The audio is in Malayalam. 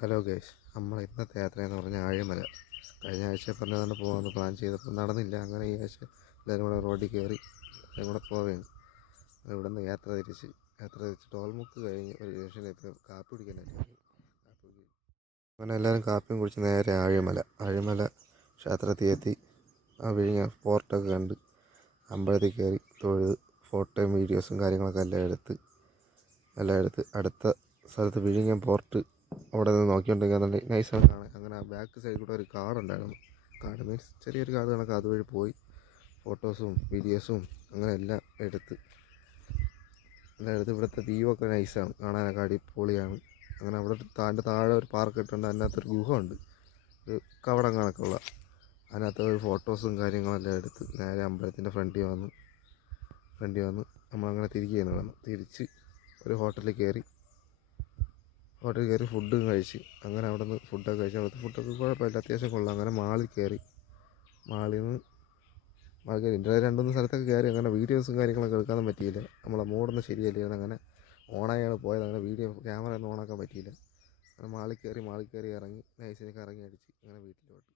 ഹലോ ഗൈസ്, നമ്മൾ ഇന്നത്തെ യാത്രയെന്ന് പറഞ്ഞാൽ ആഴിമല. കഴിഞ്ഞ ആഴ്ച പറഞ്ഞതുകൊണ്ട് പോകാമെന്ന് പ്ലാൻ ചെയ്തപ്പോൾ നടന്നില്ല. അങ്ങനെ ഈ ആഴ്ച എല്ലാവരും കൂടെ റോഡിൽ കയറി എല്ലാവരും കൂടെ പോവുകയാണ്. ഇവിടെ നിന്ന് യാത്ര തിരിച്ച് ടോൾമുക്ക് കഴിഞ്ഞ് ഒരു ജംഗ്ഷനിലെത്തി കാപ്പി കുടിക്കാനായിട്ട് ഇറങ്ങി. അങ്ങനെ എല്ലാവരും കാപ്പിയും കുടിച്ച് നേരെ ആഴിമല ക്ഷേത്രത്തിൽ എത്തി. ആ വിഴിഞ്ഞ ഫോർട്ടൊക്കെ കണ്ട് അമ്പലത്തിൽ കയറി തൊഴുത് ഫോട്ടോയും വീഡിയോസും കാര്യങ്ങളൊക്കെ എല്ലാം എടുത്ത് അടുത്ത സ്ഥലത്ത് വിഴിഞ്ഞം പോർട്ട് അവിടെ നിന്ന് നോക്കിക്കൊണ്ടിരിക്കാൻ നല്ല നൈസാണ് കാണാൻ. അങ്ങനെ ആ ബാക്ക് സൈഡിൽ കൂടെ ഒരു കാടുണ്ടായിരുന്നു. കാട് മീൻസ് ചെറിയൊരു കാട് കണക്ക്. അതുവഴി പോയി ഫോട്ടോസും വീഡിയോസും അങ്ങനെ എല്ലാം എടുത്ത് ഇവിടുത്തെ വ്യൂ ഒക്കെ നൈസാണ് കാണാനൊക്കെ, അടിപൊളിയാണ്. അങ്ങനെ അവിടെ താഴെ ഒരു പാർക്ക് ഇട്ടുണ്ട്. അതിനകത്തൊരു ഗുഹ ഉണ്ട്, ഒരു കവടം കണക്കുള്ള. അതിനകത്ത് ഒരു ഫോട്ടോസും കാര്യങ്ങളെല്ലാം എടുത്ത് നേരെ അമ്പലത്തിൻ്റെ ഫ്രണ്ടിൽ വന്ന് നമ്മളങ്ങനെ തിരിച്ച് ഒരു ഹോട്ടലിൽ കയറി ഫുഡും കഴിച്ച്. അങ്ങനെ അവിടെ നിന്ന് ഫുഡൊക്കെ കഴിച്ച്. അവിടുത്തെ ഫുഡൊക്കെ കുഴപ്പമില്ല, അത്യാവശ്യം കൊള്ളാം. അങ്ങനെ മാളിൽ കയറി ഇതിൻ്റെ രണ്ട് മൂന്ന് സ്ഥലത്തൊക്കെ കയറി. അങ്ങനെ വീഡിയോസും കാര്യങ്ങളൊക്കെ എടുക്കാനൊന്നും പറ്റിയില്ല. നമ്മളെ മൂടൊന്നും ശരിയല്ലായിരുന്നു. അങ്ങനെ ഓണായാണ് പോയത്. അങ്ങനെ ക്യാമറ ഒന്നും ഓണാക്കാൻ പറ്റിയില്ല. അങ്ങനെ മാളിൽ കയറി ഇറങ്ങി നൈസിനൊക്കെ ഇറങ്ങി അടിച്ച് അങ്ങനെ വീട്ടിലോട്ട്.